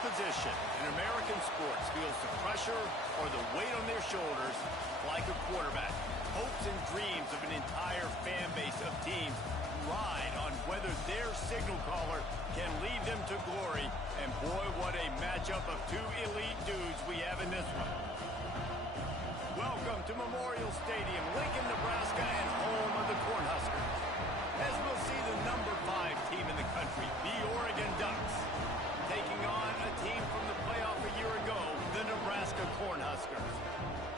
position in American sports feels the pressure or the weight on their shoulders like a quarterback. Hopes and dreams of an entire fan base of teams ride on whether their signal caller can lead them to glory. And boy, what a matchup of two elite dudes we have in this one. Welcome to Memorial Stadium, Lincoln, Nebraska, and home of the Cornhuskers. As we'll see the number 5 team in the country, the Oregon Ducks, taking on a team from the playoff a year ago, the Nebraska Cornhuskers.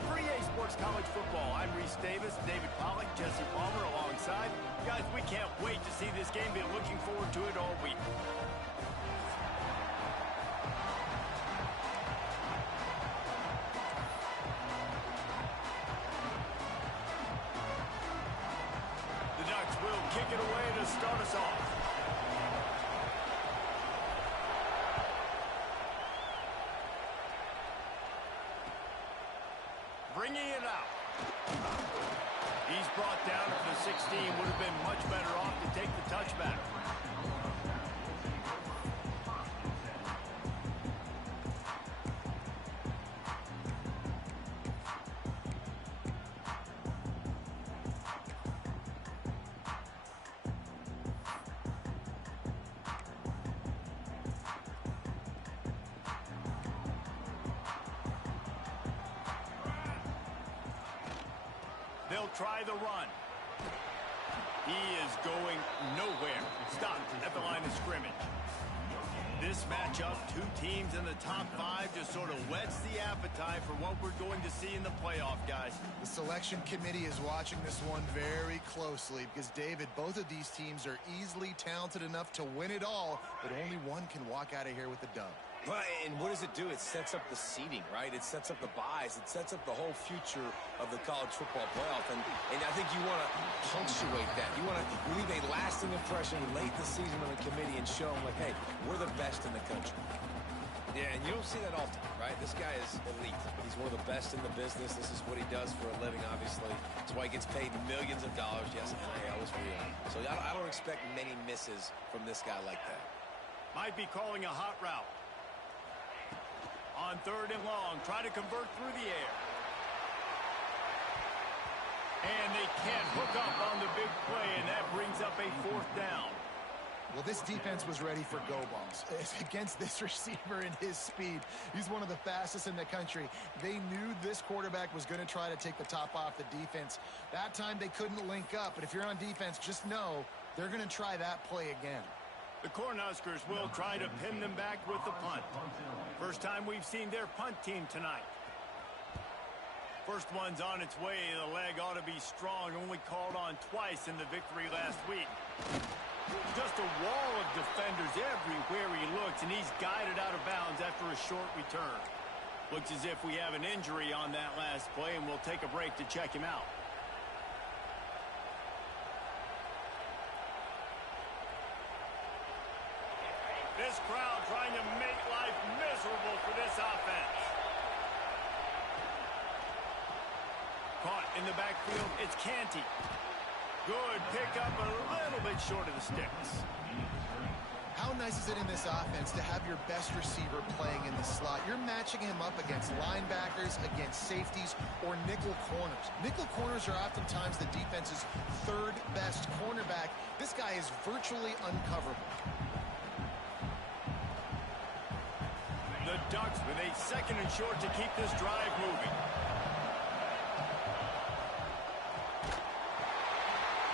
For EA Sports College Football, I'm Reese Davis, David Pollack, Jesse Palmer alongside. Guys, we can't wait to see this game. Been looking forward to it all week. The Ducks will kick it away to start us off. Bringing it out. He's brought down to the 16. Would have been much better off to take the touchback. They'll try the run. He is going nowhere. Stopped at the line of scrimmage. This matchup, two teams in the top 5, just sort of whets the appetite for what we're going to see in the playoff, guys. The selection committee is watching this one very closely because, David, both of these teams are easily talented enough to win it all, but only one can walk out of here with a dub. Right, and what does it do? It sets up the seeding, right? It sets up the buys. It sets up the whole future of the college football playoff. And I think you want to punctuate that. You want to leave a lasting impression late in the season on the committee and show them, like, hey, we're the best in the country. Yeah, and you don't see that often, right? This guy is elite. He's one of the best in the business. This is what he does for a living, obviously. That's why he gets paid millions of dollars. Yes, NIL is real. So I don't expect many misses from this guy like that. Might be calling a hot route. On 3rd and long, try to convert through the air. And they can't hook up on the big play, and that brings up a 4th down. Well, this defense was ready for go balls. Against this receiver and his speed, he's one of the fastest in the country. They knew this quarterback was going to try to take the top off the defense. That time they couldn't link up, but if you're on defense, just know they're going to try that play again. The Cornhuskers will try to pin them back with the punt. First time we've seen their punt team tonight. First one's on its way. The leg ought to be strong. Only called on twice in the victory last week. Just a wall of defenders everywhere he looks, and he's guided out of bounds after a short return. Looks as if we have an injury on that last play, and we'll take a break to check him out. This crowd trying to make life miserable for this offense. Caught in the backfield, it's Canty. Good pickup, a little bit short of the sticks. How nice is it in this offense to have your best receiver playing in the slot? You're matching him up against linebackers, against safeties, or nickel corners. Nickel corners are oftentimes the defense's 3rd best cornerback. This guy is virtually uncoverable. The Ducks with a 2nd and short to keep this drive moving.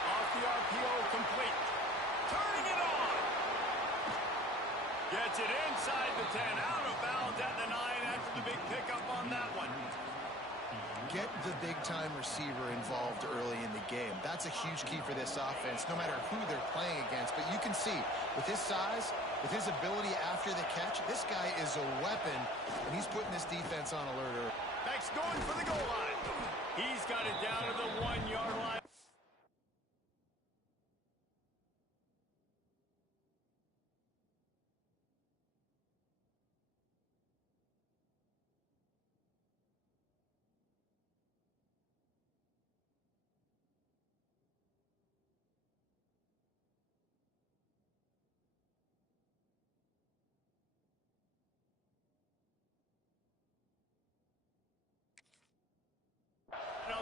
Off the RPO, complete. Turning it on. Gets it inside the 10, out of bounds at the 9 after the big pickup on that one. Get the big-time receiver involved early in the game. That's a huge key for this offense, no matter who they're playing against. But you can see, with his size, with his ability after the catch, this guy is a weapon, and he's putting this defense on alert. Beck's going for the goal line. He's got it down to the 1-yard line.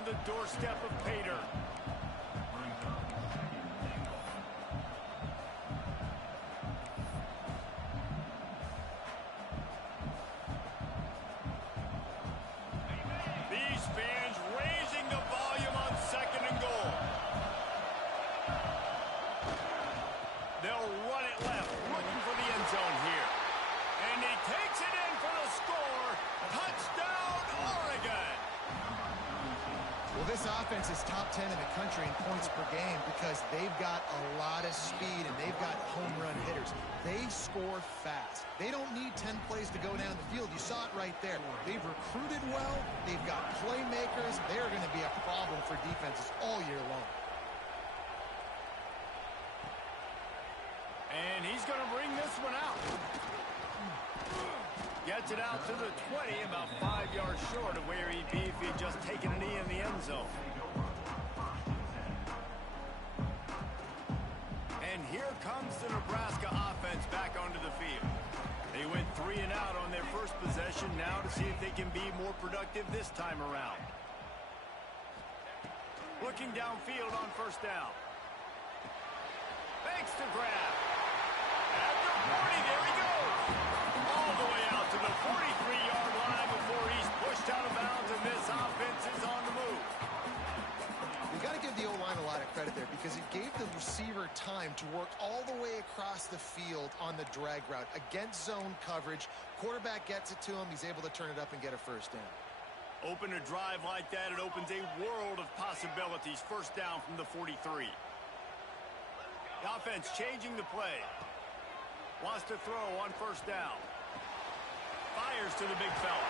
the doorstep of pay dirt. These fans raising the volume on 2nd and goal. They'll run it left, looking for the end zone here. And he takes it in for the score. Touchdown, Oregon. Well, this offense is top 10 in the country in points per game because they've got a lot of speed and they've got home run hitters. They score fast. They don't need 10 plays to go down the field. You saw it right there. They've recruited well. They've got playmakers. They're going to be a problem for defenses all year long. And he's going to bring this one out. Gets it out to the 20, about 5 yards short of where he'd be if he'd just taken a knee in the end zone. And here comes the Nebraska offense back onto the field. They went 3 and out on their first possession, now to see if they can be more productive this time around. Looking downfield on first down. Fakes the grab. After 40, there he goes. All the way out to the 43-yard line before he's pushed out of bounds, and this offense is on the move. You got to give the O-line a lot of credit there because it gave the receiver time to work all the way across the field on the drag route. Against zone coverage, quarterback gets it to him, he's able to turn it up and get a first down. Open a drive like that, it opens a world of possibilities. First down from the 43. The offense changing the play. Wants to throw on first down. Fires to the big fella.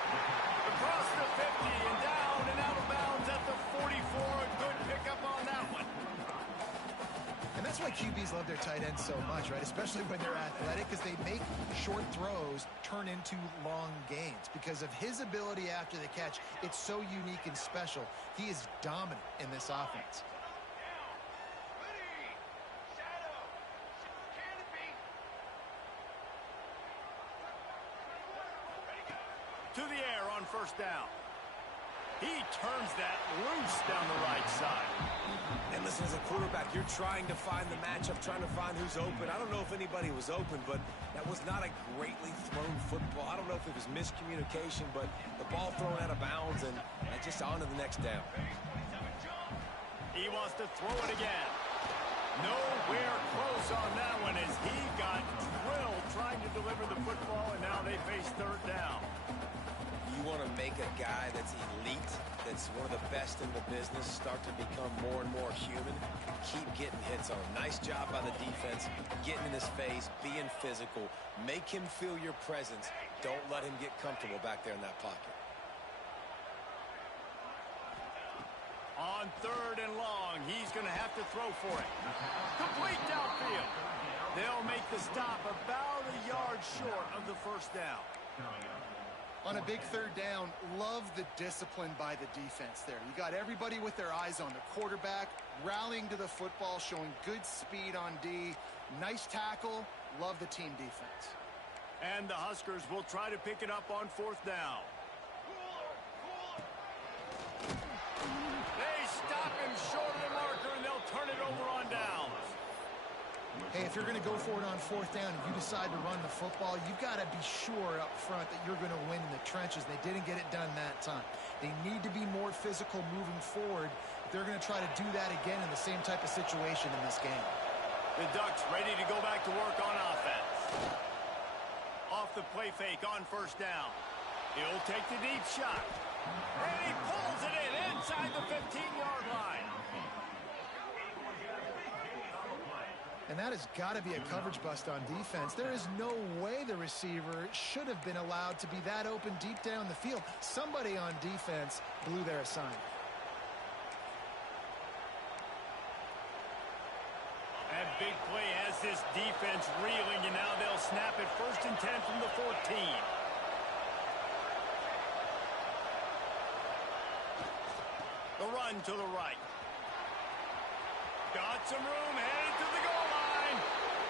Across the 50 and down and out of bounds at the 44. A good pickup on that one. And that's why QBs love their tight ends so much, right? Especially when they're athletic, because they make short throws turn into long gains. Because of his ability after the catch, it's so unique and special. He is dominant in this offense. To the air on first down. He turns that loose down the right side. And listen, as a quarterback, you're trying to find the matchup, trying to find who's open. I don't know if anybody was open, but that was not a greatly thrown football. I don't know if it was miscommunication, but the ball thrown out of bounds and just on to the next down. He wants to throw it again. Nowhere close on that one as he got drilled trying to deliver the football, and now they face third down. You want to make a guy that's elite, that's one of the best in the business, start to become more and more human. Keep getting hits on him. Nice job by the defense, getting in his face, being physical. Make him feel your presence. Don't let him get comfortable back there in that pocket. On third and long, he's going to have to throw for it. Complete downfield. They'll make the stop about a yard short of the first down. On a big third down, love the discipline by the defense there. You got everybody with their eyes on the quarterback, rallying to the football, showing good speed on D. Nice tackle. Love the team defense. And the Huskers will try to pick it up on fourth down. They stop him short of the marker, and they'll turn it over on downs. Hey, if you're going to go for it on fourth down and you decide to run the football, you've got to be sure up front that you're going to win in the trenches. They didn't get it done that time. They need to be more physical moving forward if they're going to try to do that again in the same type of situation in this game. The Ducks ready to go back to work on offense. Off the play fake on first down. He'll take the deep shot. And he pulls it in inside the 15-yard line. And that has got to be a coverage bust on defense. There is no way the receiver should have been allowed to be that open deep down the field. Somebody on defense blew their assignment. That big play has this defense reeling, and now they'll snap it 1st and 10 from the 14. The run to the right. Got some room, headed to the goal line.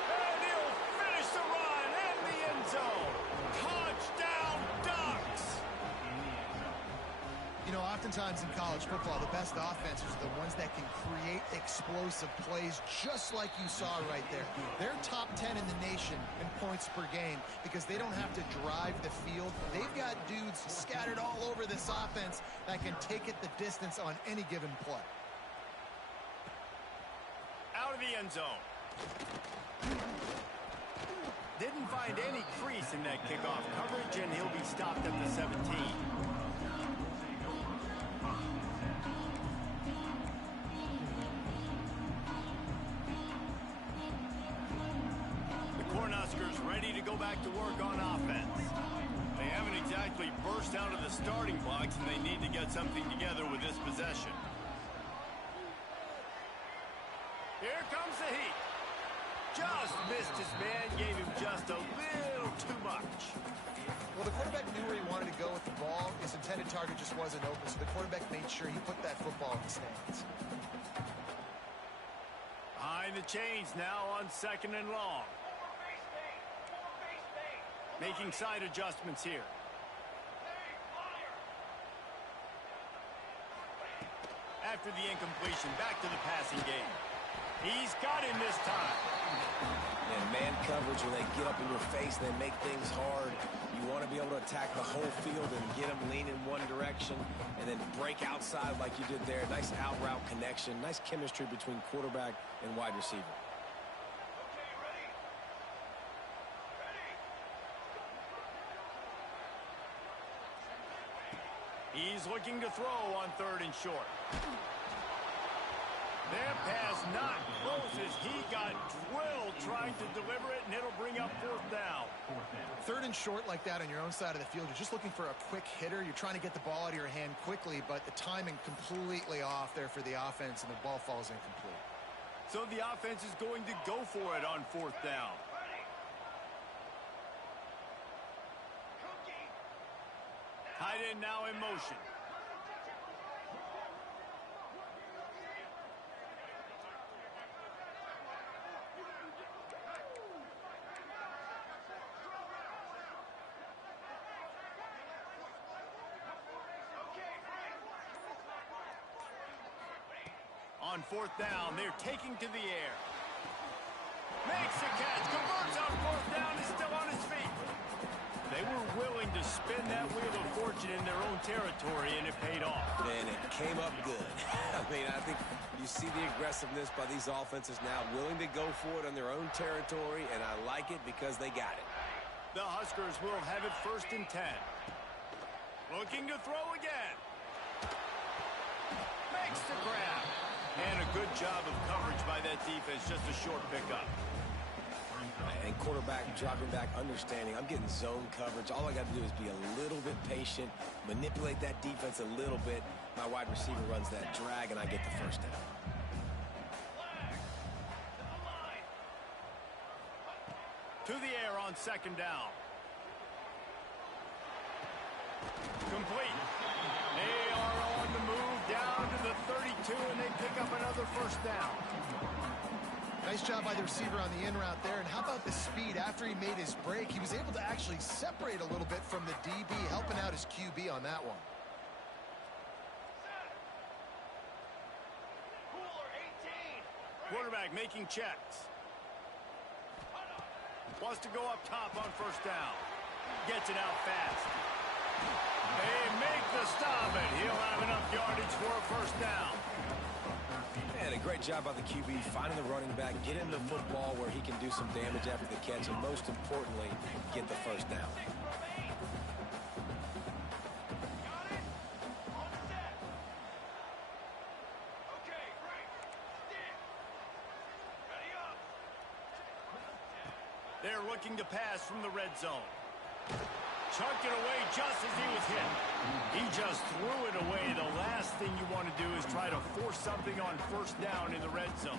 And he'll finish the run in the end zone. Touchdown, Ducks! You know, oftentimes in college football, the best offenses are the ones that can create explosive plays, just like you saw right there. They're top 10 in the nation in points per game because they don't have to drive the field. They've got dudes scattered all over this offense that can take it the distance on any given play. Out of the end zone. Didn't find any crease in that kickoff coverage, and he'll be stopped at the 17. Cornhuskers ready to go back to work on offense. They haven't exactly burst out of the starting blocks, and they need to get something together with this possession. Here comes the heat. Just missed his man, gave him just a little too much. Well, the quarterback knew where he wanted to go with the ball. His intended target just wasn't open, so the quarterback made sure he put that football in the stands. Behind the chains now on 2nd and long. Making side adjustments here. After the incompletion, back to the passing game. He's got him this time. And man coverage, when they get up in your face, they make things hard. You want to be able to attack the whole field and get them lean in one direction and then break outside like you did there. Nice out route connection. Nice chemistry between quarterback and wide receiver. He's looking to throw on 3rd and short. That pass not close as he got drilled trying to deliver it, and it'll bring up 4th down. 3rd and short like that on your own side of the field, you're just looking for a quick hitter. You're trying to get the ball out of your hand quickly, but the timing completely off there for the offense, and the ball falls incomplete. So the offense is going to go for it on 4th down. Tight end now in motion. On 4th down, they're taking to the air. Makes the catch, converts on 4th down, is still on his feet. They were willing to spin that wheel of fortune in their own territory, and it paid off. And it came up good. I mean, I think you see the aggressiveness by these offenses now, willing to go for it on their own territory, and I like it because they got it. The Huskers will have it 1st and 10. Looking to throw again. Makes the grab. And a good job of coverage by that defense, just a short pickup. And quarterback dropping back, understanding I'm getting zone coverage. All I got to do is be a little bit patient, manipulate that defense a little bit. My wide receiver runs that drag, and I get the 1st down. To the air on 2nd down. Complete. They are on the move down to the 32, and they pick up another 1st down. Nice job by the receiver on the in route there. And how about the speed? After he made his break, he was able to actually separate a little bit from the DB, helping out his QB on that one. Quarterback making checks. Wants to go up top on 1st down. Gets it out fast. They make the stop, and he'll have enough yardage for a 1st down. And a great job by the QB, finding the running back, get him the football where he can do some damage after the catch, and most importantly, get the 1st down. They're looking to pass from the red zone. Chucked it away just as he was hit. He just threw it away. The last thing you want to do is try to force something on 1st down in the red zone.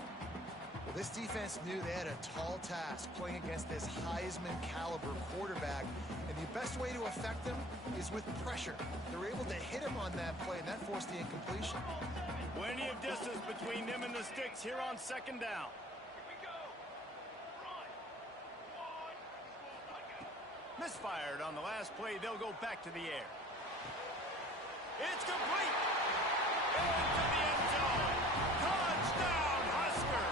Well, this defense knew they had a tall task playing against this Heisman caliber quarterback, and the best way to affect him is with pressure. They were able to hit him on that play, and that forced the incompletion. Plenty of distance between them and the sticks here on 2nd down. Misfired on the last play. They'll go back to the air. It's complete. Into the end zone. Touchdown, Husker.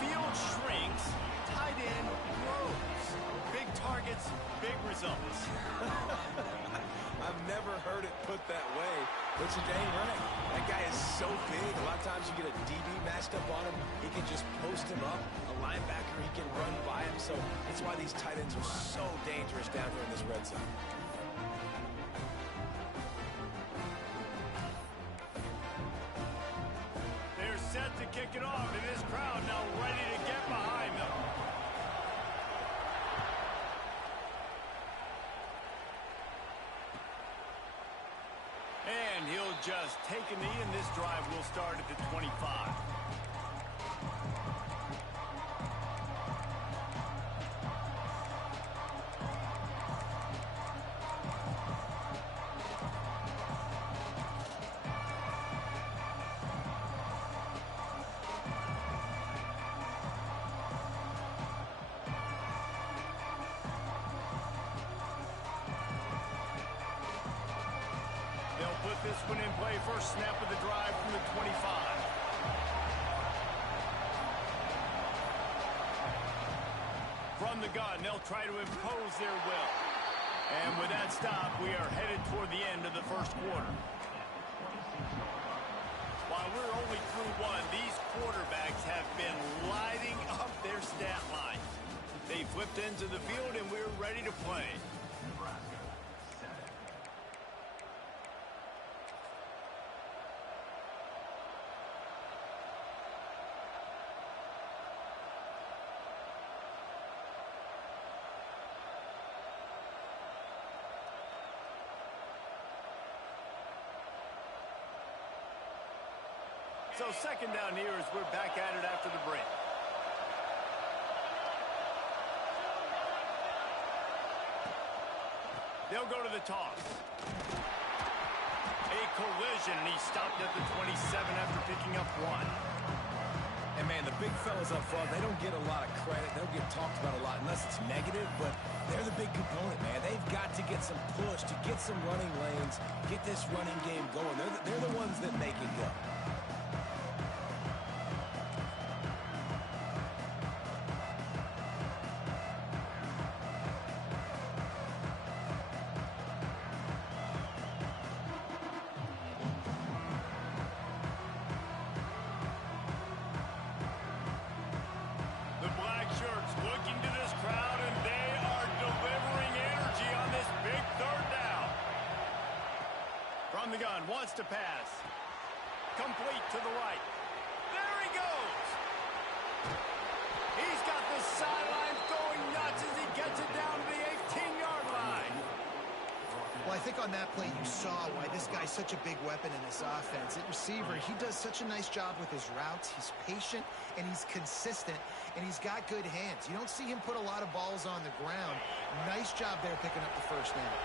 Field shrinks. Tight end grows. Big targets, big results. I've never heard it put that way, but you're dang right. That guy is so big. A lot of times you get a DB matched up on him. He can just post him up. A linebacker, he can run by him. So that's why these tight ends are so dangerous down here in this red zone. They're set to kick it off, and this crowd now ready to get behind them. And he'll just take a knee, and this drive will start at the 25. They'll put this one in play. First snap of the drive from the 25. From the gun, they'll try to impose their will. And with that stop, we are headed toward the end of the first quarter. While we're only through one, these quarterbacks have been lighting up their stat lines. They flipped into the field, and we're ready to play. Nebraska, set. So second down here as we're back at it after the break. They'll go to the toss. A collision, and he stopped at the 27 after picking up one. And, man, the big fellas up front, they don't get a lot of credit. They don't get talked about a lot unless it's negative, but they're the big component, man. They've got to get some push, to get some running lanes, get this running game going. They're the ones that make it go. The black shirts looking to this crowd, and they are delivering energy on this big third down. From the gun, wants to pass. Complete to the right. There he goes. He's got the sidelines going nuts as he gets it down to the 18-yard line. Well, I think on that play you saw why this guy's such a big weapon in this offense. At receiver, he does such a nice job with his routes. He's patient, and he's consistent, and he's got good hands. You don't see him put a lot of balls on the ground. Nice job there picking up the first down.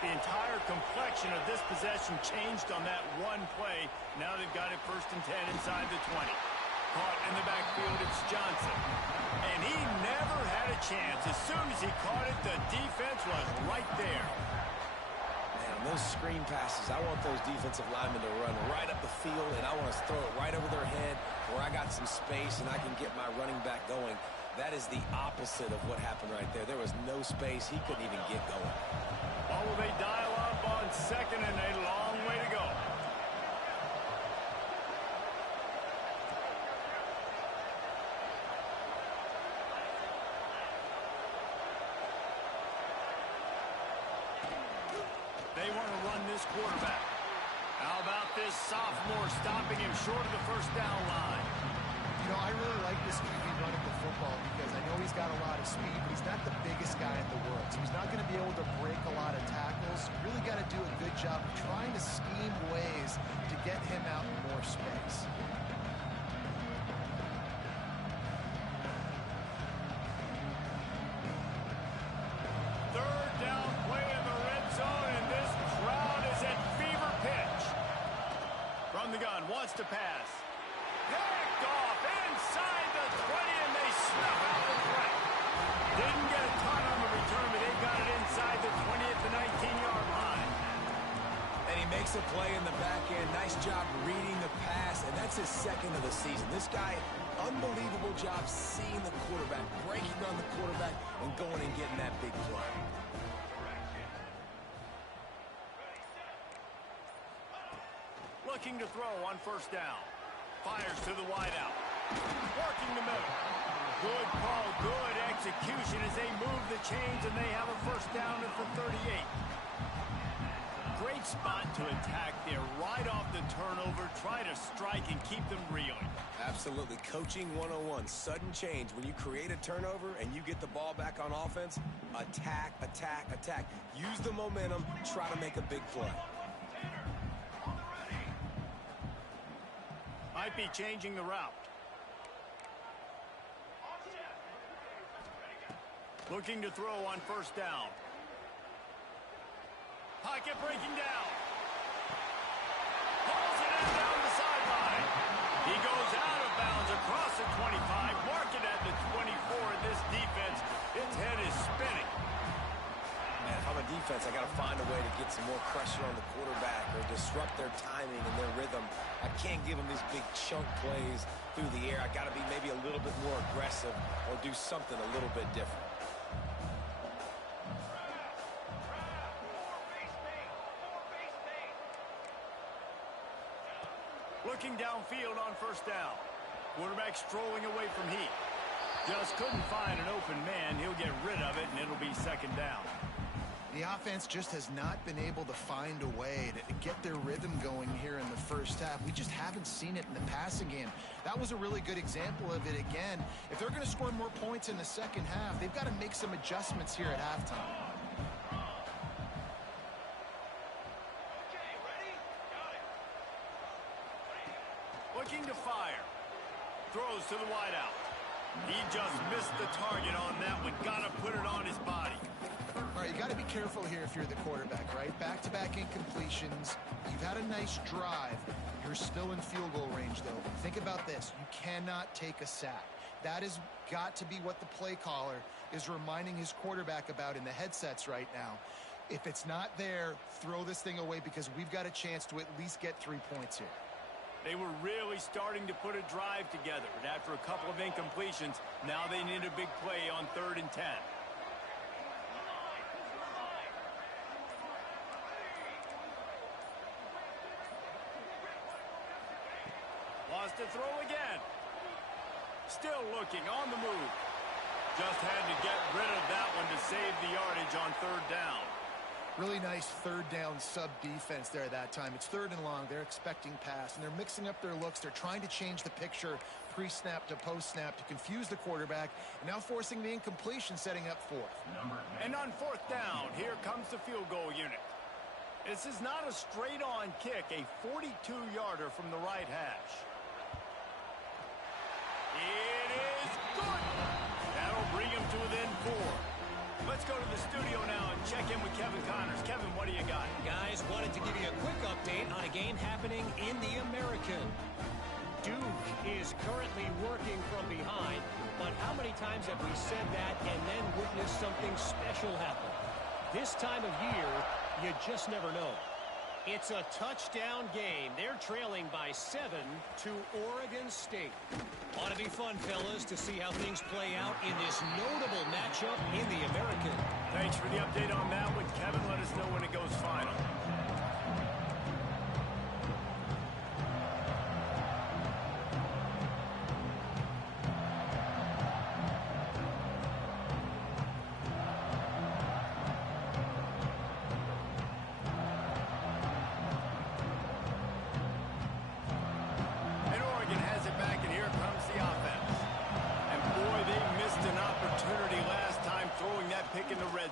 The entire complexion of this possession changed on that one play. Now they've got it 1st and 10 inside the 20. Caught in the backfield, it's Johnson. And he never had a chance. As soon as he caught it, the defense was right there. Man, those screen passes, I want those defensive linemen to run right up the field, and I want to throw it right over their head where I got some space and I can get my running back going. That is the opposite of what happened right there. There was no space. He couldn't even get going. Or will they dial up on second, and a long way to go? They want to run this quarterback. How about this sophomore stopping him short of the first down line? You know, I really like this QB running the football because I know he's got a lot of speed, but he's not the biggest guy in the world. So he's not going to be able to break a lot of tackles. You really got to do a good job of trying to scheme ways to get him out in more space. Third down play in the red zone, and this crowd is at fever pitch. From the gun, wants to pass. Picked off inside the 20, and they snuff out the threat. Didn't get a ton on the return, but they got it inside the 20 at the 19-yard line. job reading the pass, and that's his second of the season. This guy, unbelievable job seeing the quarterback, breaking on the quarterback, and going and getting that big play. Looking to throw on first down. Fires to the wideout. Working the middle. Good call, good execution as they move the chains, and they have a first down at the 38. Great spot to attack there. Right off the turnover, try to strike and keep them reeling. Absolutely. Coaching 101. Sudden change. When you create a turnover and you get the ball back on offense, attack, attack, attack. Use the momentum. Try to make a big play. Might be changing the route. Looking to throw on first down. Pocket breaking down. Pulls it in down the sideline. He goes out of bounds across the 25. Mark it at the 24 in this defense. Its head is spinning. Man, if I'm a defense, I got to find a way to get some more pressure on the quarterback or disrupt their timing and their rhythm. I can't give them these big chunk plays through the air. I got to be maybe a little bit more aggressive or do something a little bit different. Looking downfield on first down. Quarterback strolling away from heat. Just couldn't find an open man. He'll get rid of it, and it'll be second down. The offense just has not been able to find a way to get their rhythm going here in the first half. We just haven't seen it in the passing game. That was a really good example of it again. If they're going to score more points in the second half, they've got to make some adjustments here at halftime. Looking to fire. Throws to the wideout. He just missed the target on that one. Got to put it on his body. All right, you got to be careful here if you're the quarterback, right? Back-to-back incompletions. You've had a nice drive. You're still in field goal range, though. Think about this. You cannot take a sack. That has got to be what the play caller is reminding his quarterback about in the headsets right now. If it's not there, throw this thing away because we've got a chance to at least get 3 points here. They were really starting to put a drive together, and after a couple of incompletions, now they need a big play on 3rd and 10. Wants to throw again. Still looking on the move. Just had to get rid of that one to save the yardage on 3rd down. Really nice 3rd down sub defense there that time. It's 3rd and long. They're expecting pass, and they're mixing up their looks. They're trying to change the picture pre-snap to post-snap to confuse the quarterback, and now forcing the incompletion, setting up 4th. And on 4th down, here comes the field goal unit. This is not a straight-on kick, a 42-yarder from the right hash. It is good. That'll bring him to within 4. Let's go to the studio now and check in with Kevin Connors. Kevin, what do you got? Guys, wanted to give you a quick update on a game happening in the American. Duke is currently working from behind, but how many times have we said that and then witnessed something special happen? This time of year, you just never know. It's a touchdown game. They're trailing by 7 to Oregon State. Ought to be fun, fellas, to see how things play out in this notable matchup in the American. Thanks for the update on that one, Kevin. Let us know when it goes final.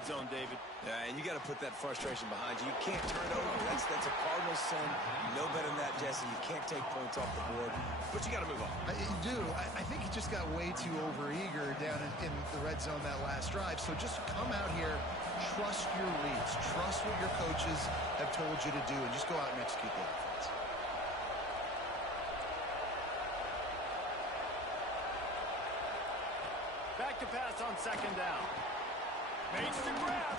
Zone, David. Yeah, and you got to put that frustration behind you. You can't turn it over. That's a cardinal sin. You know better than that, Jesse. You can't take points off the board, but you got to move on. You do. I think he just got way too overeager down in the red zone that last drive. So just come out here, trust your reads, trust what your coaches have told you to do, and just go out and execute the offense. Back to pass on 2nd down. Makes the grab.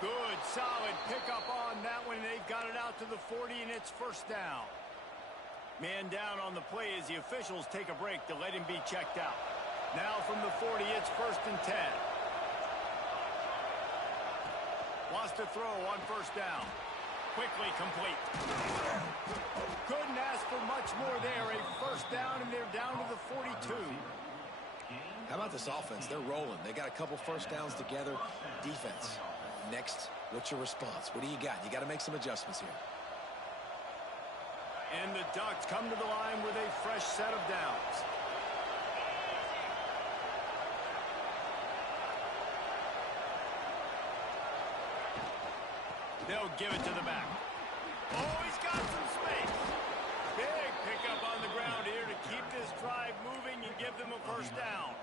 Good, solid pickup on that one. They've got it out to the 40, and it's first down. Man down on the play as the officials take a break to let him be checked out. Now from the 40, it's first and 10. Wants to throw on first down. Quickly complete. Couldn't ask for much more there. A first down, and they're down to the 42. How about this offense? They're rolling. They got a couple first downs together. Defense. Next, what's your response? What do you got? You got to make some adjustments here. And the Ducks come to the line with a fresh set of downs. They'll give it to the back. Oh, he's got some space. Big pickup on the ground here to keep this drive moving and give them a first down.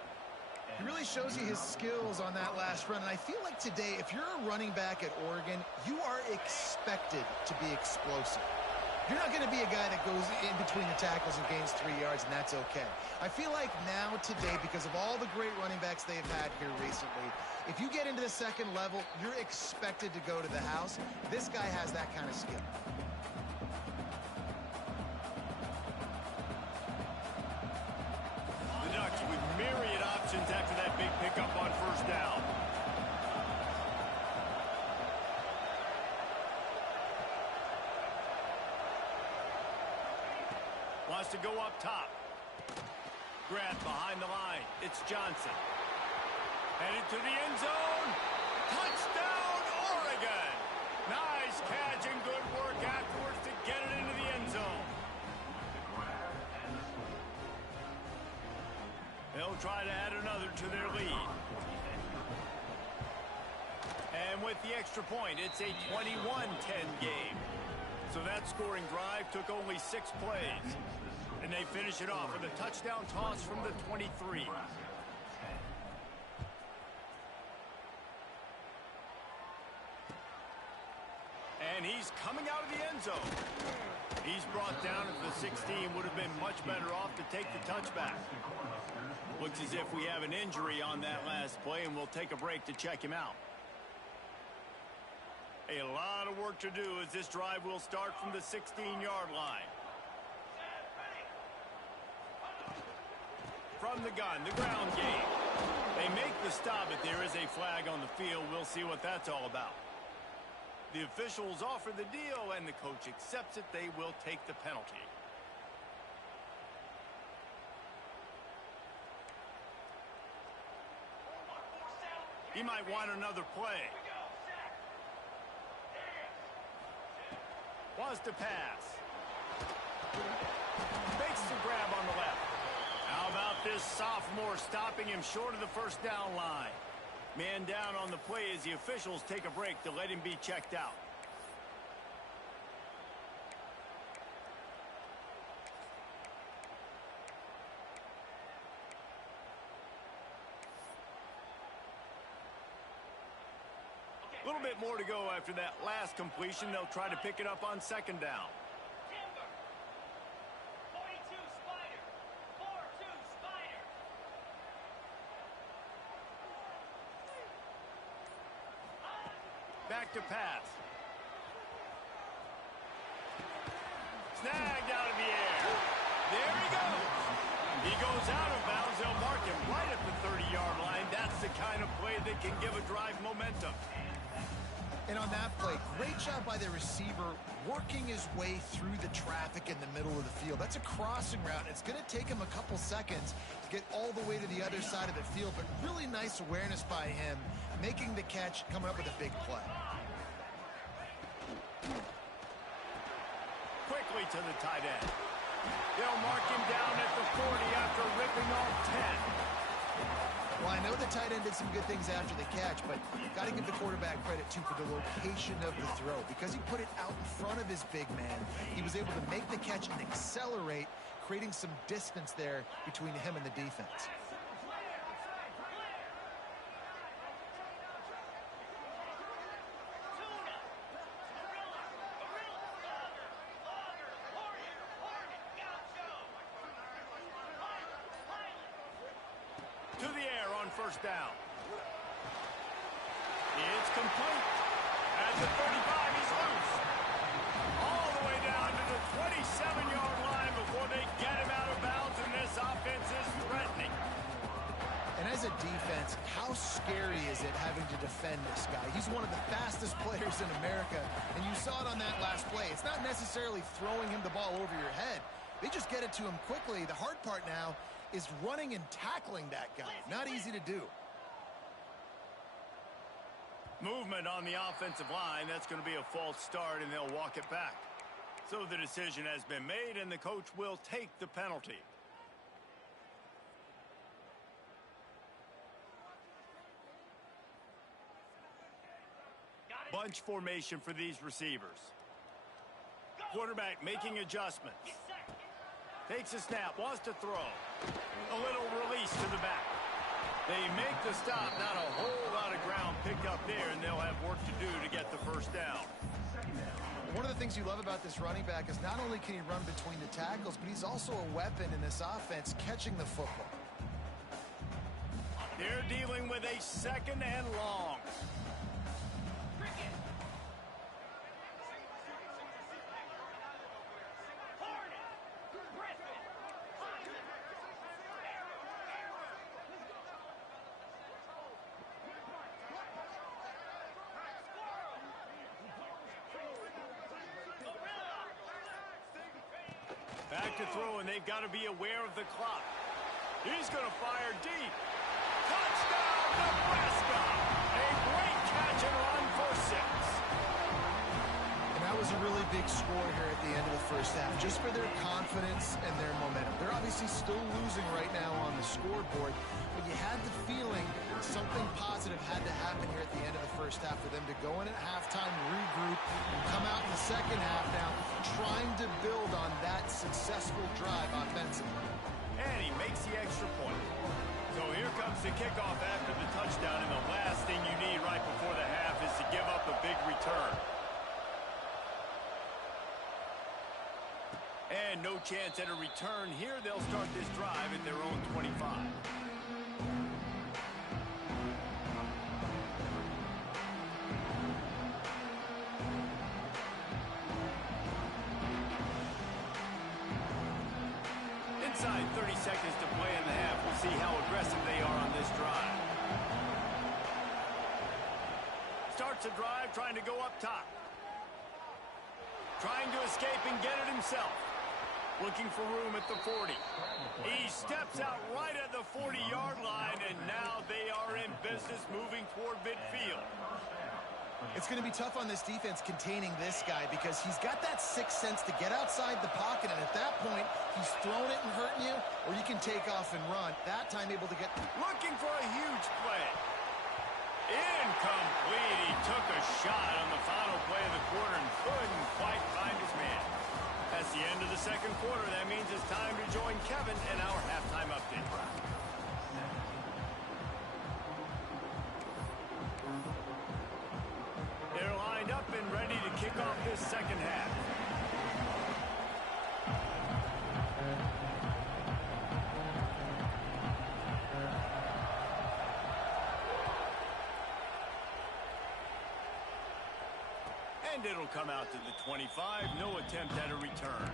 He really shows you his skills on that last run. And I feel like today, if you're a running back at Oregon, you are expected to be explosive. You're not going to be a guy that goes in between the tackles and gains 3 yards, and that's okay. I feel like now today, because of all the great running backs they've had here recently, if you get into the second level, you're expected to go to the house. This guy has that kind of skill. The Ducks with myriad options after that big pickup on first down. Wants to go up top. Grabbed behind the line. It's Johnson. Headed to the end zone. Touchdown, Oregon. Nice catch and good work afterwards to get it into the end zone. They'll try to add another to their lead. And with the extra point, it's a 21-10 game. So that scoring drive took only 6 plays. And they finish it off with a touchdown toss from the 23. And he's coming out of the end zone. He's brought down at the 16. Would have been much better off to take the touchback. Looks as if we have an injury on that last play, and we'll take a break to check him out. A lot of work to do as this drive will start from the 16-yard line. From the gun, the ground game. They make the stop, but there is a flag on the field. We'll see what that's all about. The officials offer the deal, and the coach accepts it. They will take the penalty. He might want another play. Wants to pass. Makes the grab on the left. How about this sophomore stopping him short of the first down line? Man down on the play as the officials take a break to let him be checked out. A little bit more to go after that last completion. They'll try to pick it up on second down. Back to pass. Snagged out of the air. There he goes. He goes out of bounds. They'll mark him right at the 30-yard line. That's the kind of play that can give a drive momentum. And on that play, great job by the receiver working his way through the traffic in the middle of the field. That's a crossing route. It's going to take him a couple seconds to get all the way to the other side of the field, but really nice awareness by him, making the catch, coming up with a big play. Quickly to the tight end. They'll mark him down at the 40 after ripping off 10. Well, I know the tight end did some good things after the catch, but got to give the quarterback credit, too, for the location of the throw. Because he put it out in front of his big man, he was able to make the catch and accelerate, creating some distance there between him and the defense. To the air on first down. It's complete. At the 35, he's loose. All the way down to the 27-yard line before they get him out of bounds, and this offense is threatening. And as a defense, how scary is it having to defend this guy? He's one of the fastest players in America, and you saw it on that last play. It's not necessarily throwing him the ball over your head. They just get it to him quickly. The hard part now is running and tackling that guy. Not easy to do. Movement on the offensive line. That's going to be a false start, and they'll walk it back. So the decision has been made, and the coach will take the penalty. Bunch formation for these receivers. Quarterback making adjustments. Takes a snap, wants to throw. A little release to the back. They make the stop, not a whole lot of ground picked up there, and they'll have work to do to get the first down. One of the things you love about this running back is not only can he run between the tackles, but he's also a weapon in this offense, catching the football. They're dealing with a second and long. Back to throw, and they've got to be aware of the clock. He's going to fire deep. Touchdown, Nebraska! A great catch and run for 6. And that was a really big score here at the end of the first half, just for their confidence and their momentum. They're obviously still losing right now on the scoreboard, but you had the feeling something positive had to happen here at the end of the first half for them to go in at halftime, regroup, and come out in the second half now trying to build on that successful drive offensively. And he makes the extra point. So here comes the kickoff after the touchdown, and the last thing you need right before the half is to give up a big return. And no chance at a return here. They'll start this drive at their own 25. Inside 30 seconds to play in the half. We'll see how aggressive they are on this drive. Starts a drive trying to go up top. Trying to escape and get it himself. Looking for room at the 40. He steps out right at the 40-yard line, and now they are in business moving toward midfield. It's going to be tough on this defense containing this guy because he's got that sixth sense to get outside the pocket, and at that point, he's throwing it and hurting you, or you can take off and run. That time able to get... Looking for a huge play. Incomplete. He took a shot on the final play of the quarter and couldn't quite find his man. That's the end of the second quarter. That means it's time to join Kevin in our halftime update. They're lined up and ready to kick off this second half. And it'll come out to the 25. No attempt at a return.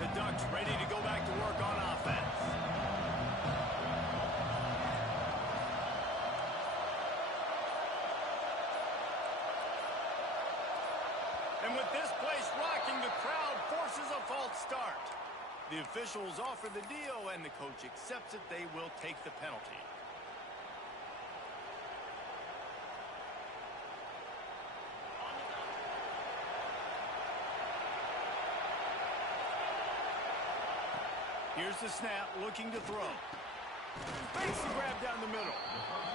The Ducks ready to go back to work on offense. And with this place rocking, the crowd forces a false start. The officials offer the deal, and the coach accepts it. They will take the penalty. Here's the snap, looking to throw. Makes the grab down the middle.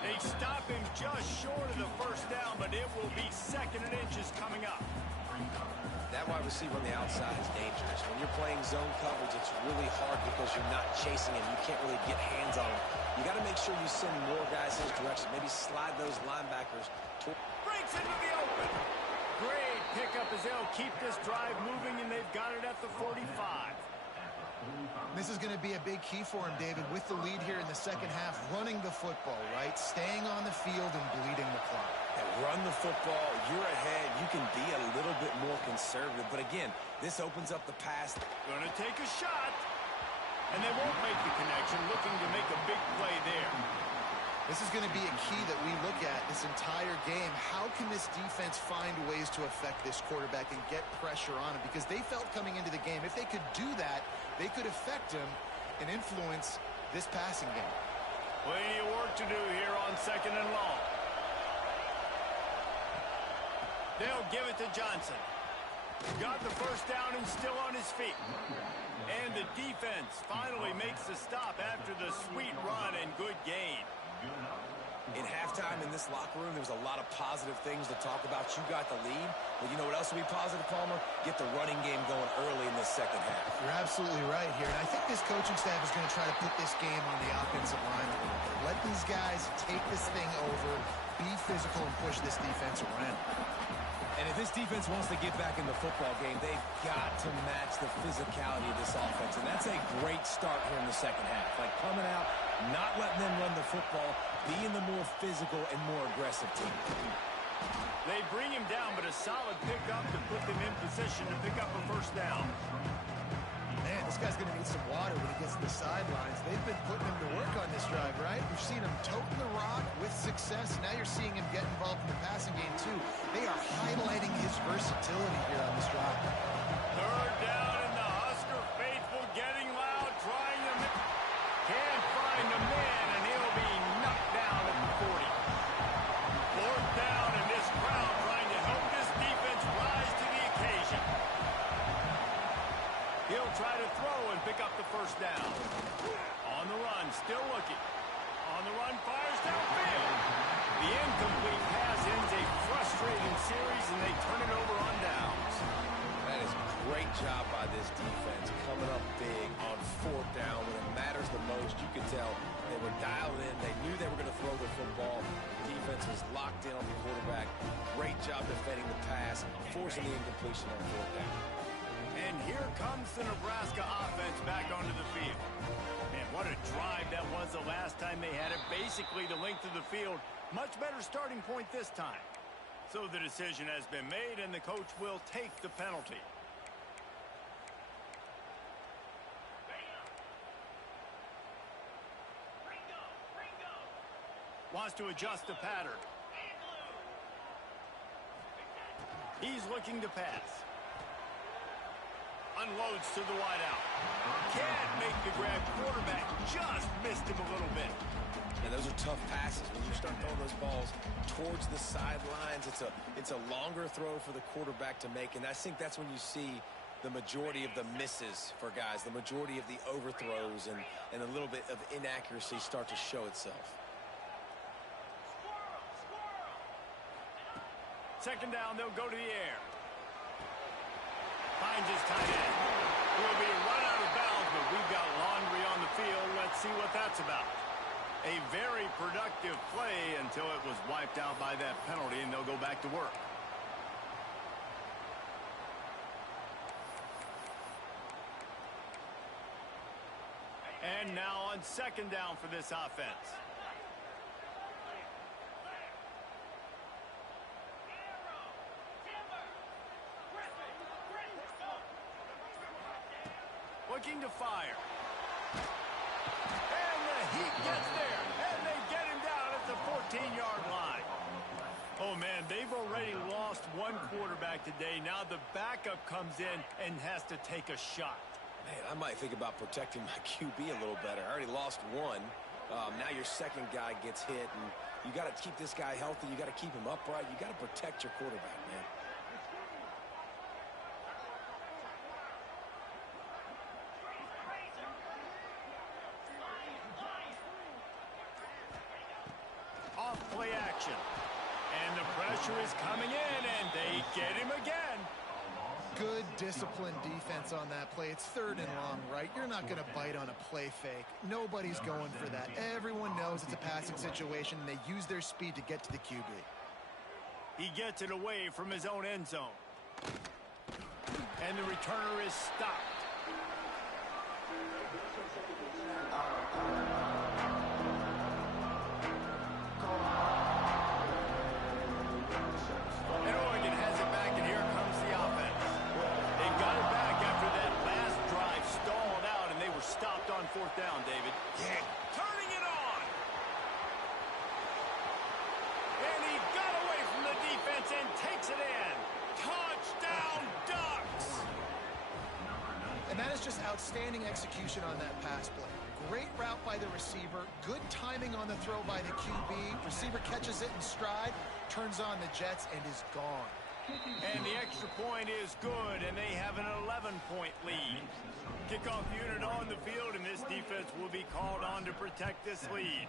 They stop him just short of the first down, but it will be 2nd and inches coming up. That wide receiver on the outside is dangerous. When you're playing zone coverage, it's really hard because you're not chasing him. You can't really get hands on him. You got to make sure you send more guys his direction. Maybe slide those linebackers toward. Great Fakes into the open. Great pickup as they'll keep this drive moving, and they've got it at the 45. This is going to be a big key for him, David, with the lead here in the second half, running the football, right? Staying on the field and bleeding the clock. And run the football, you're ahead, you can be a little bit more conservative. But again, this opens up the pass. Going to take a shot, and they won't make the connection, looking to make a big play there. This is going to be a key that we look at this entire game. How can this defense find ways to affect this quarterback and get pressure on him? Because they felt coming into the game, if they could do that, they could affect him and influence this passing game. Plenty of work to do here on 2nd and long. They'll give it to Johnson. Got the first down and still on his feet. And the defense finally makes the stop after the sweet run and good gain. In halftime in this locker room, there was a lot of positive things to talk about. You got the lead. But you know what else will be positive, Palmer? Get the running game going early in this second half. You're absolutely right here. And I think this coaching staff is going to try to put this game on the offensive line a little bit. Let these guys take this thing over, be physical, and push this defense around. And if this defense wants to get back in the football game, they've got to match the physicality of this offense. And that's a great start here in the second half. Like coming out, not letting them run the football, being the more physical and more aggressive team. They bring him down, but a solid pickup to put them in position to pick up a first down. Man, this guy's going to need some water when he gets to the sidelines. They've been putting him to work on this drive, right? We've seen him toting the rock with success. Now you're seeing him get involved in the passing game, too. They are highlighting his versatility here on this drive. Third down, and the Husker faithful getting loud, trying to can't find the man, and he'll be knocked down at the 40. Fourth down, and this crowd trying to help this defense rise to the occasion. He'll try to throw and pick up the first down. On the run, still looking. On the run, fires downfield. The incomplete pass ends a frustrating series, and they turn it over on downs. That is a great job by this defense, coming up big on fourth down when it matters the most. You could tell they were dialed in. They knew they were going to throw the football. The defense was locked in on the quarterback. Great job defending the pass, forcing the incompletion on fourth down. And here comes the Nebraska offense back onto the field. Man, what a drive that was the last time they had it. Basically the length of the field. Much better starting point this time. So the decision has been made, and the coach will take the penalty. Wants to adjust the pattern. He's looking to pass. Unloads to the wideout. Can't make the grab. Quarterback just missed him a little bit. And those are tough passes. When you start throwing those balls towards the sidelines, it's a longer throw for the quarterback to make. And I think that's when you see the majority of the misses for guys, the majority of the overthrows and a little bit of inaccuracy start to show itself. Second down, they'll go to the air. Finds his tight end. He'll be run out of bounds, but we've got laundry on the field. Let's see what that's about. A very productive play until it was wiped out by that penalty, and they'll go back to work. And now on second down for this offense. Looking to fire. And the heat gets there. And they get him down at the 14-yard line. Oh, man, they've already lost one quarterback today. Now the backup comes in and has to take a shot. Man, I might think about protecting my QB a little better. I already lost one. Now your second guy gets hit, and you got to keep this guy healthy. You got to keep him upright. You got to protect your quarterback, man. Off-play action. And the pressure is coming in, and they get him again. Good disciplined defense on that play. It's third and long, right? You're not going to bite on a play fake. Nobody's going for that. Everyone knows it's a passing situation, and they use their speed to get to the QB. He gets it away from his own end zone. And the returner is stopped. And Oregon has it back, and here comes the offense. They got it back after that last drive stalled out, and they were stopped on fourth down, David. Yeah, turning it on. And he got away from the defense and takes it in. Touchdown, Ducks! And that is just outstanding execution on that pass play. Great route by the receiver, good timing on the throw by the QB. Receiver catches it in stride, turns on the jets, and is gone. And the extra point is good, and they have an 11-point lead. Kickoff unit on the field, and this defense will be called on to protect this lead.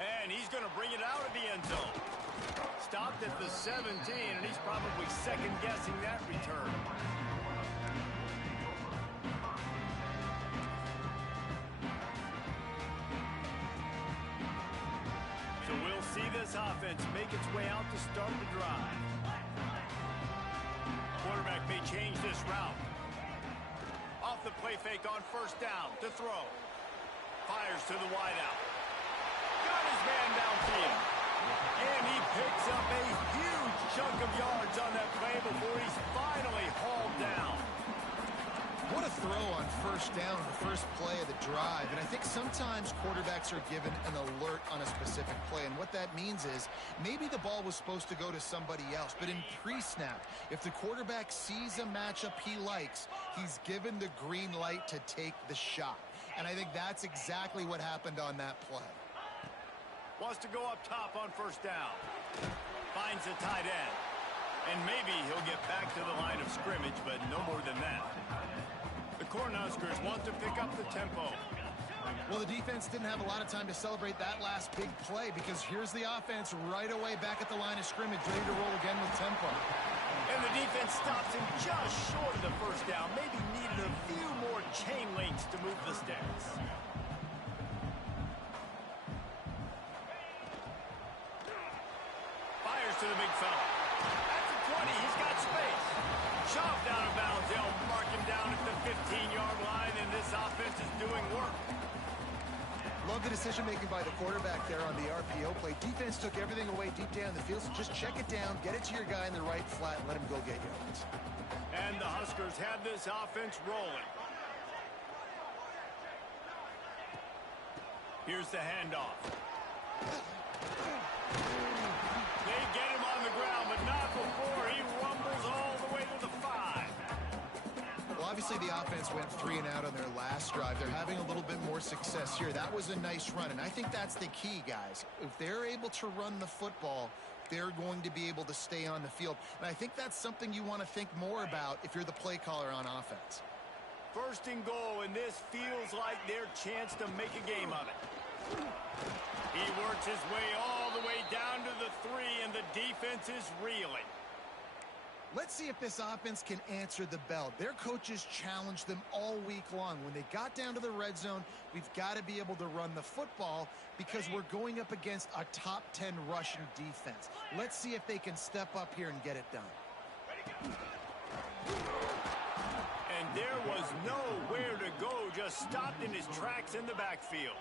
And he's going to bring it out of the end zone. Stopped at the 17, and he's probably second-guessing that return. So we'll see this offense make its way out to start the drive. Quarterback may change this route. Off the play fake on first down to throw. Fires to the wideout. Got his man downfield. And he picks up a huge chunk of yards on that play before he's finally hauled down. What a throw on first down, the first play of the drive. And I think sometimes quarterbacks are given an alert on a specific play. And what that means is maybe the ball was supposed to go to somebody else. But in pre-snap, if the quarterback sees a matchup he likes, he's given the green light to take the shot. And I think that's exactly what happened on that play. Wants to go up top on first down. Finds the tight end. And maybe he'll get back to the line of scrimmage, but no more than that. The Cornhuskers want to pick up the tempo. Well, the defense didn't have a lot of time to celebrate that last big play because here's the offense right away back at the line of scrimmage, ready to roll again with tempo. And the defense stops him just short of the first down. Maybe needed a few more chain links to move the sticks. Fires to the big fella. At the 20, he's got space. Shoved out of bounds. They'll mark him down at the 15-yard line, and this offense is doing work. Love the decision-making by the quarterback there on the RPO play. Defense took everything away deep down the field, so just check it down, get it to your guy in the right flat, and let him go get yards. And the Huskers have this offense rolling. Here's the handoff. They get him on the ground, but not before he rumbles all the way to the 5. Well, obviously the offense went 3 and out on their last drive. They're having a little bit more success here. That was a nice run, and I think that's the key, guys. If they're able to run the football, they're going to be able to stay on the field. And I think that's something you want to think more about if you're the play caller on offense. First and goal, and this feels like their chance to make a game of it. He works his way all the way down to the 3, and the defense is reeling. Let's see if this offense can answer the bell. Their coaches challenged them all week long. When they got down to the red zone, we've got to be able to run the football because we're going up against a top 10 rushing defense. Let's see if they can step up here and get it done. And there was nowhere to go, just stopped in his tracks in the backfield.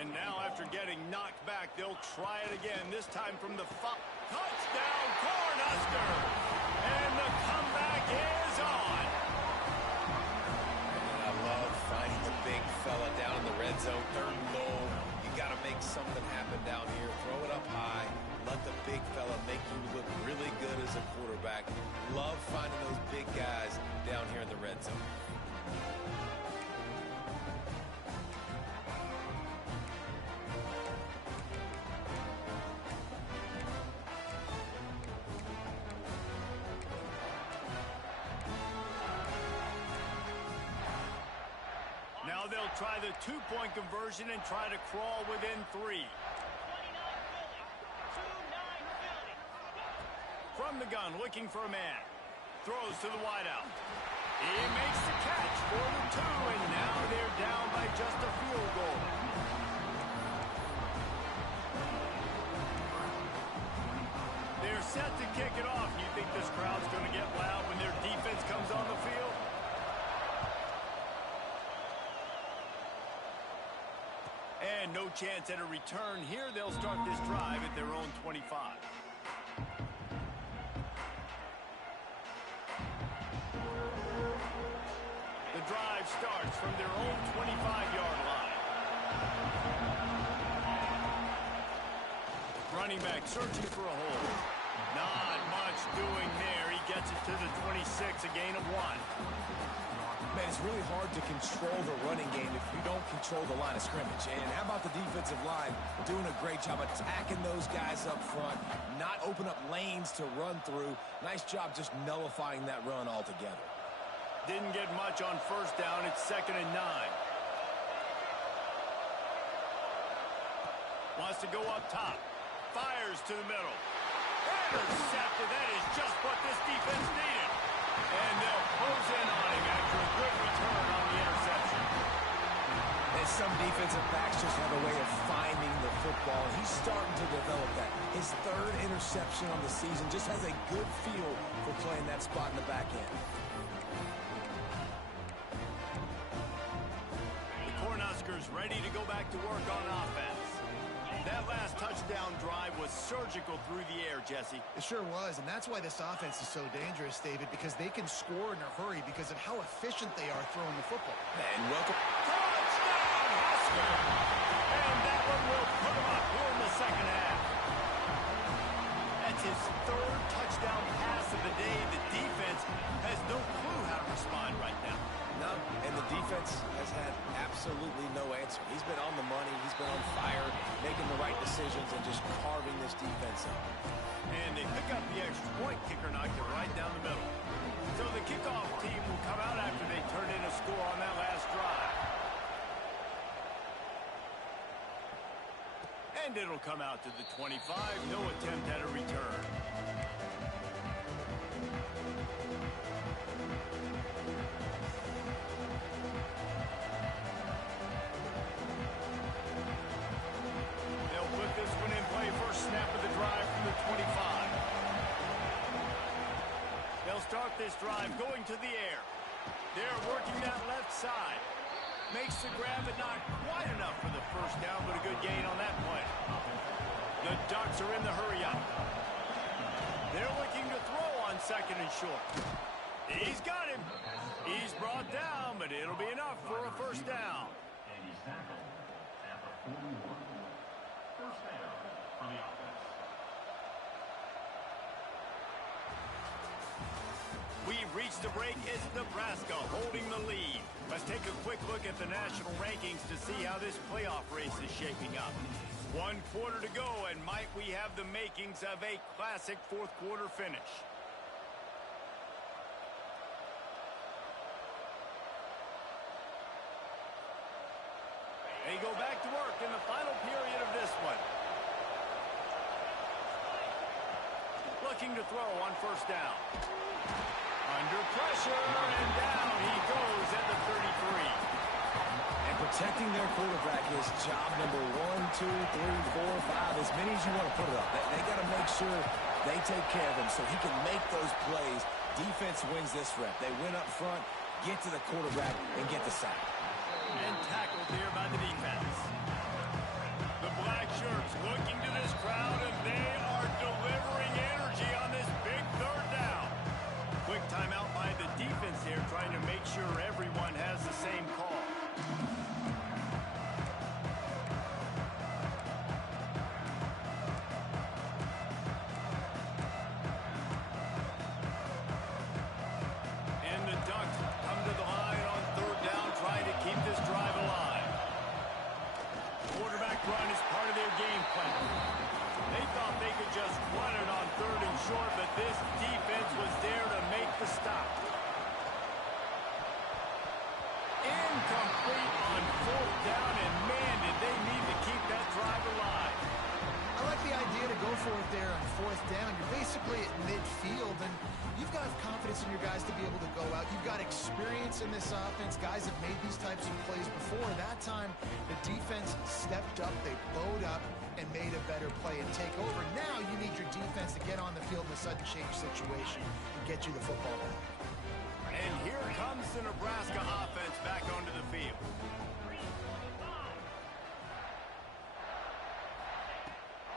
And now after getting knocked back, they'll try it again, this time from the touchdown Cornhuskers! And the comeback is on. And I love finding the big fella down in the red zone, 3rd and goal. You got to make something happen down here. Throw it up high. Let the big fella make you look really good as a quarterback. Love finding those big guys down here in the red zone. Now they'll try the 2-point conversion and try to crawl within 3. From the gun, looking for a man. Throws to the wideout. He makes the catch for the 2, and now they're down by just a field goal. kick it off. You think this crowd's going to get loud when their defense comes on the field? And no chance at a return here. They'll start this drive at their own 25. The drive starts from their own 25-yard line. Running back searching for a hole. Not much doing there. He gets it to the 26, a gain of 1. Man, it's really hard to control the running game if you don't control the line of scrimmage. And how about the defensive line doing a great job attacking those guys up front, not open up lanes to run through. Nice job just nullifying that run altogether. Didn't get much on first down. It's 2nd and 9. Wants to go up top. Fires to the middle. Intercepted. That is just what this defense needed. And they'll close in on him after a good return on the interception. And some defensive backs just have a way of finding the football. He's starting to develop that. His 3rd interception on the season, just has a good feel for playing that spot in the back end. The Cornhuskers ready to go back to work on offense. That last touchdown drive was surgical through the air, Jesse. It sure was, and that's why this offense is so dangerous, David, because they can score in a hurry because of how efficient they are throwing the football. And welcome. Touchdown, Husker! And that one will put him up here in the second half. That's his 3rd touchdown pass of the day. The defense has no clue how to respond right now. No, and the defense has had absolutely no answer. He's been on the money. He's been on fire, making the right decisions, and just carving this defense up. And they pick up the extra point. Kicker knocked it right down the middle. So the kickoff team will come out after they turn in a score on that last drive. And it'll come out to the 25. No attempt at a return. Snap of the drive from the 25. They'll start this drive going to the air. They're working that left side. Makes the grab, but not quite enough for the first down, but a good gain on that play. The Ducks are in the hurry up. They're looking to throw on 2nd and short. He's got him. He's brought down, but it'll be enough for a first down. And he's tackled at the 41. First down for the offense. We've reached the break. It's Nebraska holding the lead. Let's take a quick look at the national rankings to see how this playoff race is shaping up. 1 quarter to go, and might we have the makings of a classic 4th quarter finish. They go back to work in the final period of this one. Looking to throw on first down. Under pressure, and down he goes at the 33. And protecting their quarterback is job number 1, 2, 3, 4, 5, as many as you want to put it up. They got to make sure they take care of him so he can make those plays. Defense wins this rep. They win up front, get to the quarterback, and get the sack. And tackled here by the defense. The black shirts looking to this crowd, and they are delivering energy on this big 3rd down. Quick timeout by the defense here, trying to make sure everyone has the same call. And the Ducks come to the line on 3rd down, trying to keep this drive alive. Quarterback run is part of their game plan. They thought they could just run it on 3rd and short, but this defense was there to make the stop. Incomplete on 4th down, and man, did they need to keep that drive alive. I like the idea to go for it there on fourth down, you're basically at midfield, and you've got confidence in your guys to be able to go out. You've got experience in this offense. Guys have made these types of plays before. That time, the defense stepped up, they bowed up, and made a better play and take over. Now you need your defense to get on the field in a sudden change situation and get you the football back. And here comes the Nebraska offense back onto the field.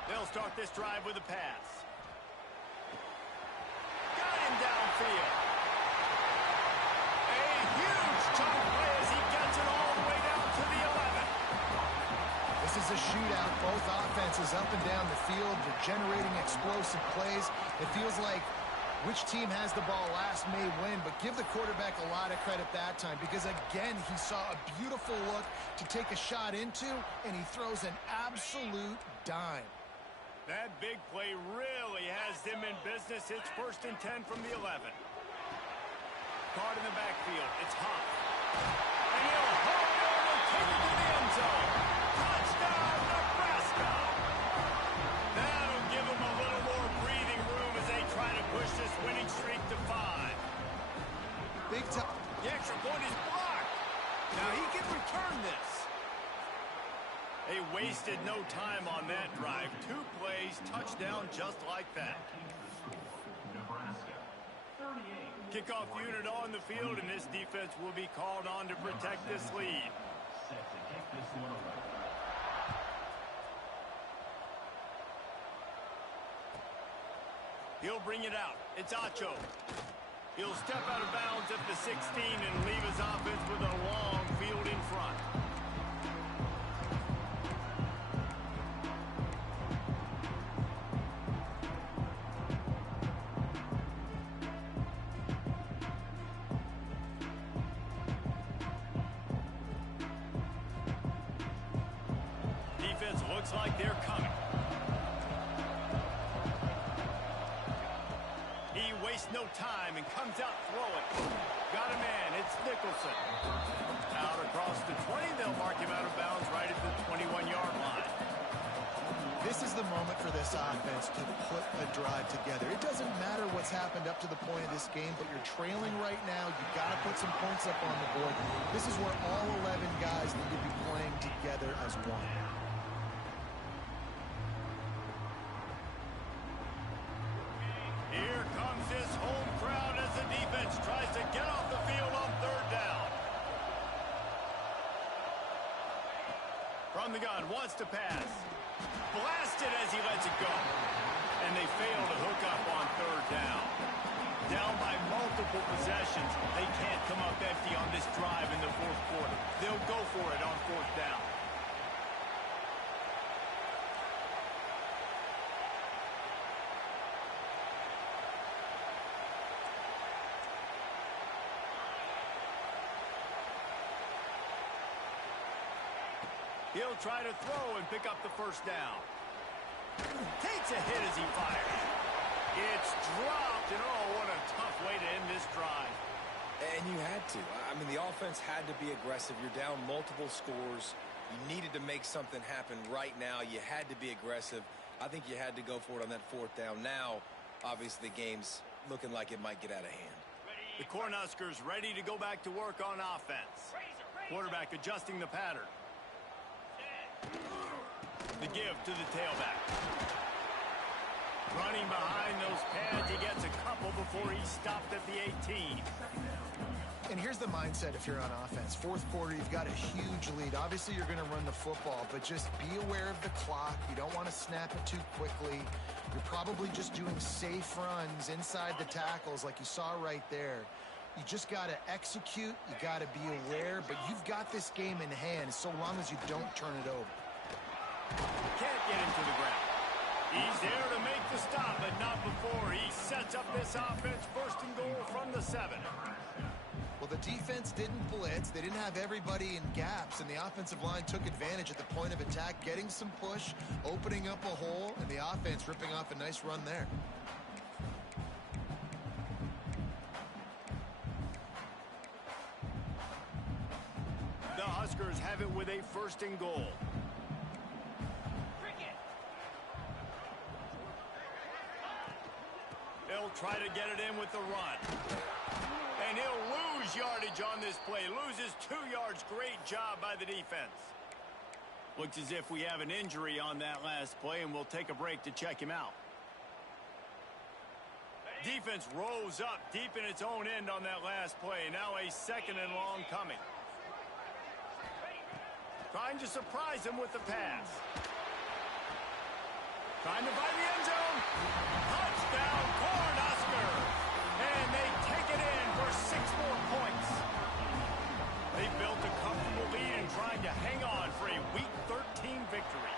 They'll start this drive with a pass. Got him downfield. A huge chunk play as he gets it all the way down to the 11. This is a shootout. Both offenses up and down the field. They're generating explosive plays. It feels like which team has the ball last may win, but give the quarterback a lot of credit that time because, again, he saw a beautiful look to take a shot into, and he throws an absolute dime. That big play really has them in business. It's 1st and 10 from the 11. Caught in the backfield. It's Huff. And he'll hold on and take it to the end zone. Touchdown, Nebraska! That'll give them a little more breathing room as they try to push this winning streak to 5. Big time. The extra point is blocked. Now he can return this. They wasted no time on that drive. 2 plays, touchdown just like that. Nebraska, 38. Kickoff unit on the field, and this defense will be called on to protect this lead. Set to kick this one away. He'll bring it out. It's Acho. He'll step out of bounds at the 16 and leave his offense with a long field in front. Defense looks like they're coming. He wastes no time and comes out throwing. Got a man. It's Nicholson. Out across the 20. They'll mark him out of bounds right at the 21-yard line. This is the moment for this offense to put a drive together. It doesn't matter what's happened up to the point of this game, but you're trailing right now. You've got to put some points up on the board. This is where all 11 guys need to be playing together as one. Here comes this home crowd as the defense tries to get off the field on 3rd down. From the gun, wants to pass. Blasted as he lets it go. And they fail to hook up on 3rd down. Down by multiple possessions. They can't come up empty on this drive in the 4th quarter. They'll go for it on 4th down. He'll try to throw and pick up the 1st down. Takes a hit as he fires. It's dropped, and oh, what a tough way to end this drive. And you had to. I mean, the offense had to be aggressive. You're down multiple scores. You needed to make something happen right now. You had to be aggressive. I think you had to go for it on that 4th down. Now, obviously, the game's looking like it might get out of hand. The Cornhuskers ready to go back to work on offense. Quarterback adjusting the pattern. The give to the tailback. Running behind those pads, he gets a couple before he stopped at the 18. And here's the mindset if you're on offense. 4th quarter, you've got a huge lead. Obviously, you're going to run the football, but just be aware of the clock. You don't want to snap it too quickly. You're probably just doing safe runs inside the tackles like you saw right there. You just got to execute. You got to be aware, but you've got this game in hand so long as you don't turn it over. Can't get him to the ground. He's there to make the stop, but not before. He sets up this offense 1st and goal from the 7. Well, the defense didn't blitz. They didn't have everybody in gaps, and the offensive line took advantage at the point of attack, getting some push, opening up a hole, and the offense ripping off a nice run there. The Huskers have it with a 1st and goal. try to get it in with the run. And he'll lose yardage on this play. Loses 2 yards. Great job by the defense. Looks as if we have an injury on that last play, and we'll take a break to check him out. Defense rose up deep in its own end on that last play. Now a 2nd and long coming. Trying to surprise him with the pass. Trying to find the end zone. Touchdown, Cornhusker. And they take it in for 6 more points. They built a comfortable lead and trying to hang on for a Week 13 victory.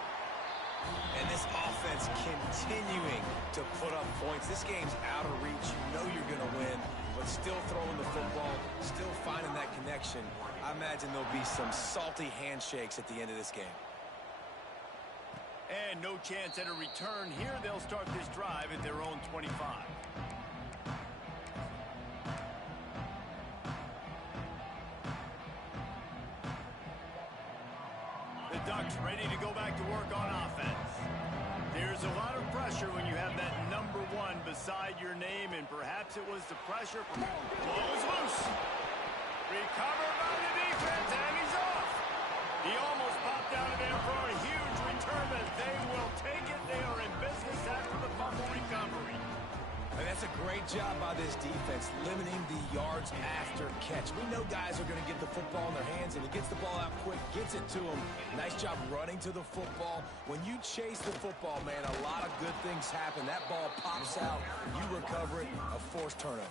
And this offense continuing to put up points. This game's out of reach. You know you're going to win, but still throwing the football, still finding that connection. I imagine there'll be some salty handshakes at the end of this game. And no chance at a return here. They'll start this drive at their own 25. The Ducks ready to go back to work on offense. There's a lot of pressure when you have that number 1 beside your name, and perhaps it was the pressure from ball is loose. Recovered by the defense, and he's off. He almost popped out of there for a huge return, but they will take it. They are in business after the fumble recovery. And that's a great job by this defense, limiting the yards after catch. We know guys are going to get the football in their hands, and he gets the ball out quick, gets it to him. Nice job running to the football. When you chase the football, man, a lot of good things happen. That ball pops out, you recover it, a forced turnover.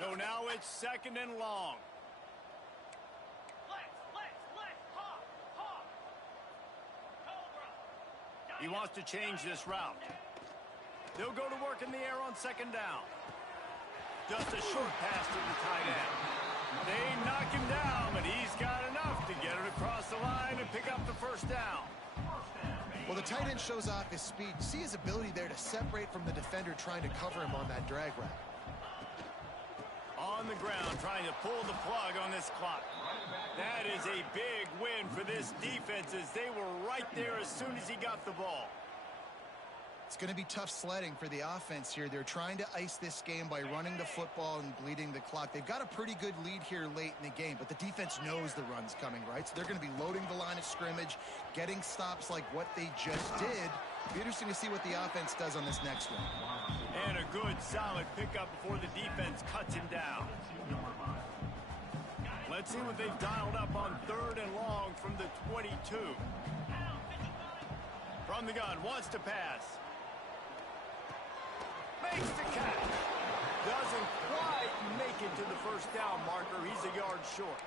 So now it's 2nd and long. He wants to change this route. They'll go to work in the air on 2nd down. Just a short pass to the tight end. They knock him down, but he's got enough to get it across the line and pick up the 1st down. Well, the tight end shows off his speed. You see his ability there to separate from the defender trying to cover him on that drag route. On the ground, trying to pull the plug on this clock. That is a big win for this defense, as they were right there as soon as he got the ball. It's going to be tough sledding for the offense here. They're trying to ice this game by running the football and bleeding the clock. They've got a pretty good lead here late in the game, but the defense knows the run's coming, right? So they're going to be loading the line of scrimmage, getting stops like what they just did. It'll be interesting to see what the offense does on this next one. And a good, solid pickup before the defense cuts him down. Let's see what they've dialed up on 3rd and long from the 22. From the gun, wants to pass. Makes the catch. Doesn't quite make it to the 1st down marker. He's a yard short.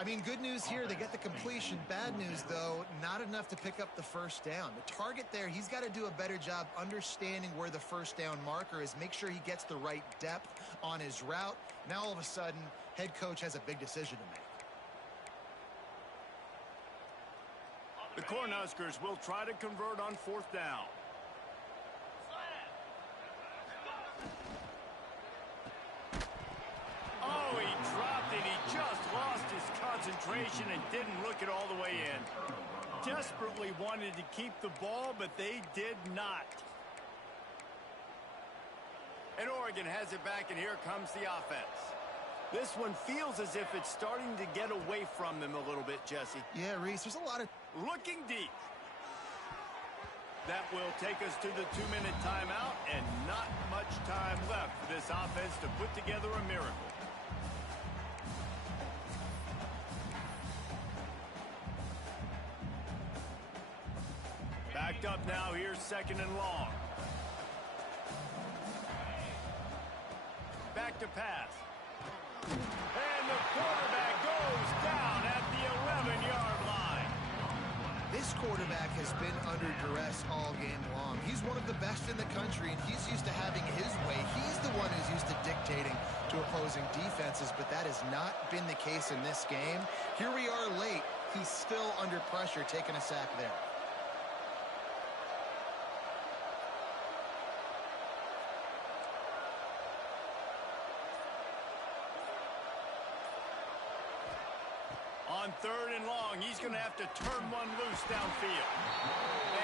I mean, good news here, they get the completion. Bad news, though, not enough to pick up the 1st down. The target there, he's got to do a better job understanding where the 1st down marker is, make sure he gets the right depth on his route. Now, all of a sudden, head coach has a big decision to make. The Cornhuskers will try to convert on 4th down. Oh, he dropped it. He just lost his concentration and didn't look it all the way in. Desperately wanted to keep the ball, but they did not. And Oregon has it back, and here comes the offense. This one feels as if it's starting to get away from them a little bit, Jesse. Yeah, Reese, there's a lot of... Looking deep. That will take us to the 2-minute timeout, and not much time left for this offense to put together a miracle. Backed up now. Here's 2nd and long. Back to pass. And the quarterback goes down at the 11-yard line. This quarterback has been under duress all game long. He's one of the best in the country, and he's used to having his way. He's the one who's used to dictating to opposing defenses, but that has not been the case in this game. Here we are late. He's still under pressure, taking a sack there. 3rd and long. He's going to have to turn one loose downfield.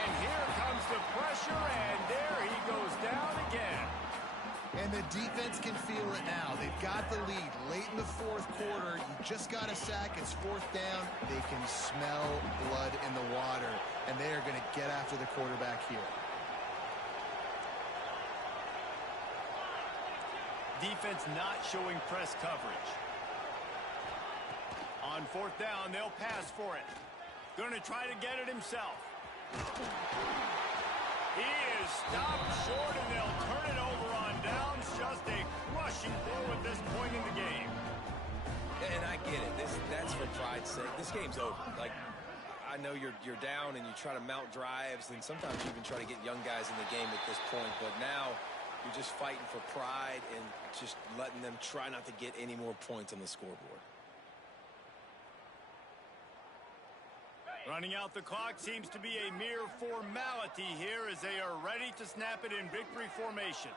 And here comes the pressure, and there he goes down again. And the defense can feel it now. They've got the lead late in the 4th quarter. You just got a sack. It's 4th down. They can smell blood in the water, and they are going to get after the quarterback here. Defense not showing press coverage. On 4th down, they'll pass for it. Going to try to get it himself. He is stopped short, and they'll turn it over on downs. Just a crushing blow at this point in the game. And I get it. That's for pride's sake. This game's over. Like, I know you're down and you try to mount drives, and sometimes you even try to get young guys in the game at this point. But now you're just fighting for pride and just letting them try not to get any more points on the scoreboard. Running out the clock seems to be a mere formality here as they are ready to snap it in victory formation.